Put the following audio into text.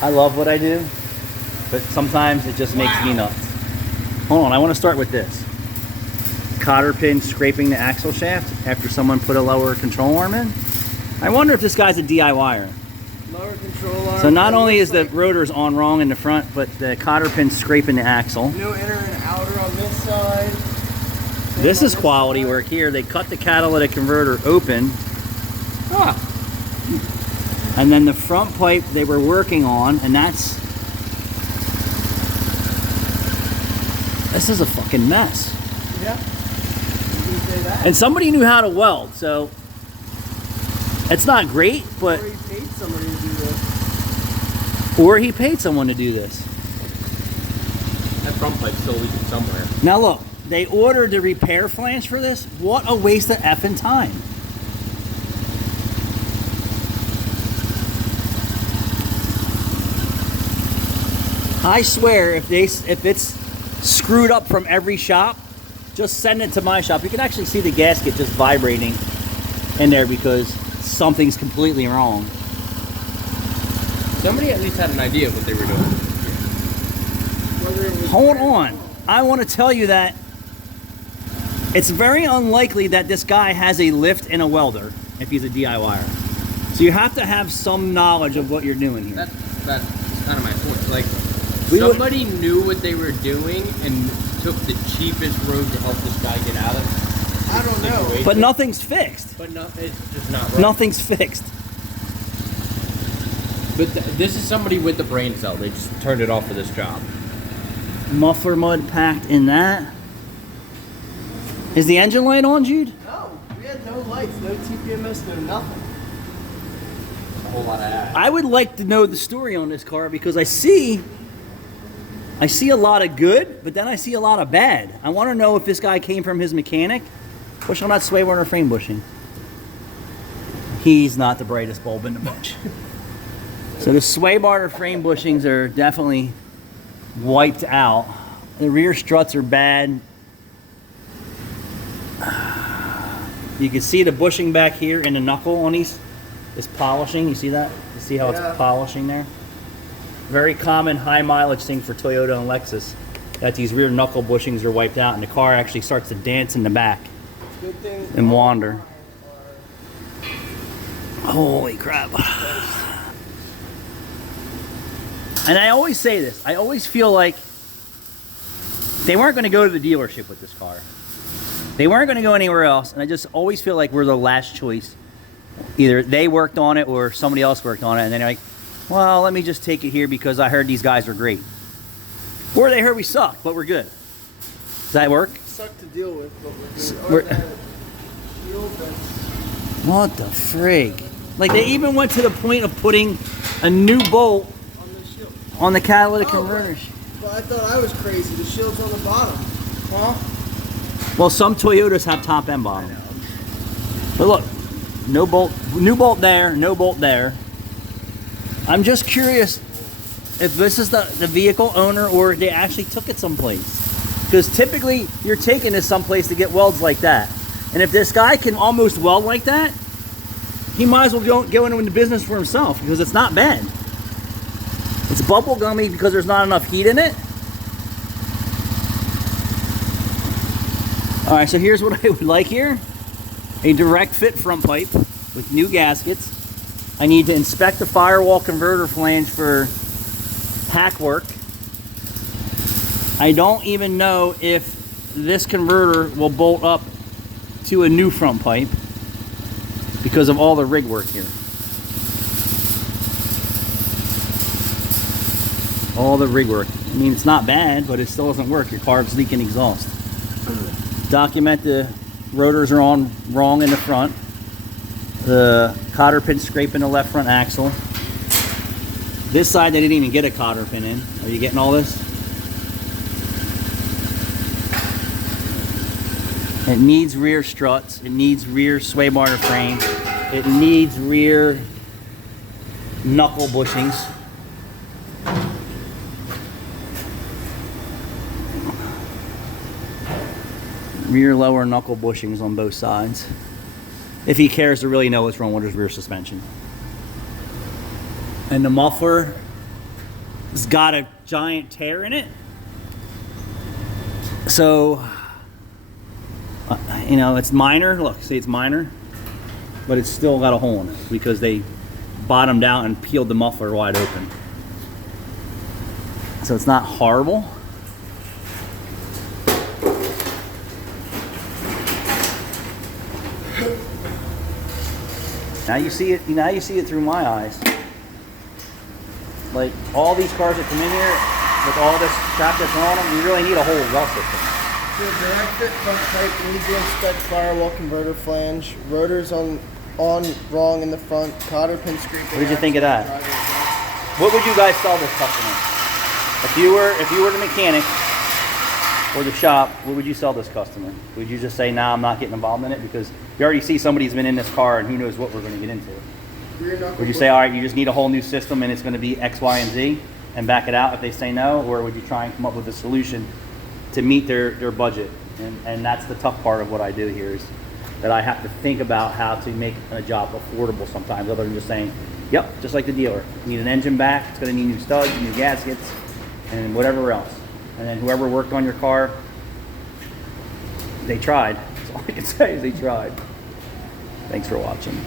I love what I do, but sometimes it just makes me nuts. Hold on, I want to start with this. Cotter pin scraping the axle shaft after someone put a lower control arm in. I wonder if this guy's a DIYer. Lower control arm. So not only is the rotors on wrong in the front, but the cotter pin scraping the axle. No inner and outer on this side. This is quality work here. They cut the catalytic converter open. Ah. And then the front pipe they were working on, and that's... This is a fucking mess. Yeah. You can say that. And somebody knew how to weld, so... It's not great, but... Or he paid somebody to do this. Or he paid someone to do this. That front pipe's still leaking somewhere. Now look, they ordered the repair flange for this. What a waste of effing time. I swear, if it's screwed up from every shop, just send it to my shop. You can actually see the gasket just vibrating in there because something's completely wrong. Somebody at least had an idea of what they were doing. Hold on. I want to tell you that it's very unlikely that this guy has a lift and a welder if he's a DIYer. So you have to have some knowledge of what you're doing here. That's kind of my point. Like, somebody knew what they were doing and took the cheapest road to help this guy get out of it. I don't know. But nothing's fixed. But no, it's just not right. Nothing's fixed. But this is somebody with the brain cell. They just turned it off for this job. Muffler mud packed in that. Is the engine light on, Jude? No, we had no lights, no TPMS, no nothing. A whole lot of ass. I would like to know the story on this car because I see a lot of good, but then I see a lot of bad. I want to know if this guy came from his mechanic. Push on that sway bar frame bushing. He's not the brightest bulb in the bunch. So the sway bar frame bushings are definitely wiped out. The rear struts are bad. You can see the bushing back here in the knuckle on these is polishing. You see that? You see how it's polishing there? Very common high mileage thing for Toyota and Lexus, that these rear knuckle bushings are wiped out and the car actually starts to dance in the back and wander. Holy crap. And I always say this, I always feel like they weren't going to go to the dealership with this car. They weren't going to go anywhere else, and I just always feel like we're the last choice. Either they worked on it or somebody else worked on it, and then they're like, well, let me just take it here because I heard these guys are great. Or they heard we suck, but we're good. Does that work? Suck to deal with, but we're good. What the frig? Like, they even went to the point of putting a new bolt on the catalytic converters. Well, I thought I was crazy. The shield's on the bottom. Huh? Well, some Toyotas have top and bottom. But look, no bolt, new bolt there, no bolt there. I'm just curious if this is the vehicle owner or they actually took it someplace. Because typically, you're taking this someplace to get welds like that. And if this guy can almost weld like that, he might as well go into the business for himself because it's not bad. It's bubble gummy because there's not enough heat in it. All right, so here's what I would like here. A direct fit front pipe with new gaskets. I need to inspect the firewall converter flange for hack work. I don't even know if this converter will bolt up to a new front pipe because of all the rig work here. All the rig work. I mean, it's not bad, but it still doesn't work. Your car's leaking exhaust. Document the rotors are on wrong in the front. The cotter pin scraping the left front axle. This side they didn't even get a cotter pin in. Are you getting all this? It needs rear struts. It needs rear sway bar frame. It needs rear knuckle bushings. Rear lower knuckle bushings on both sides. If he cares to really know what's wrong with his rear suspension. And the muffler has got a giant tear in it. So, you know, it's minor. Look, see, it's minor, but it's still got a hole in it because they bottomed out and peeled the muffler wide open. So it's not horrible. Now you see it. Now you see it through my eyes. Like all these cars that come in here with all this crap that's on them, we really need a whole well system. So direct fit front pipe, medium spec firewall converter flange, rotors on wrong in the front, cotter pin scraping. What did you think of that? What would you guys sell this customer? If you were the mechanic or the shop, what would you sell this customer? Would you just say, nah, I'm not getting involved in it? Because you already see somebody's been in this car and who knows what we're going to get into. Would you say, all right, you just need a whole new system and it's going to be X, Y, and Z and back it out if they say no? Or would you try and come up with a solution to meet their budget? And that's the tough part of what I do here is that I have to think about how to make a job affordable sometimes other than just saying, yep, just like the dealer. You need an engine back, it's going to need new studs, new gaskets, and whatever else. And then whoever worked on your car, they tried. That's all I can say is they tried. Thanks for watching.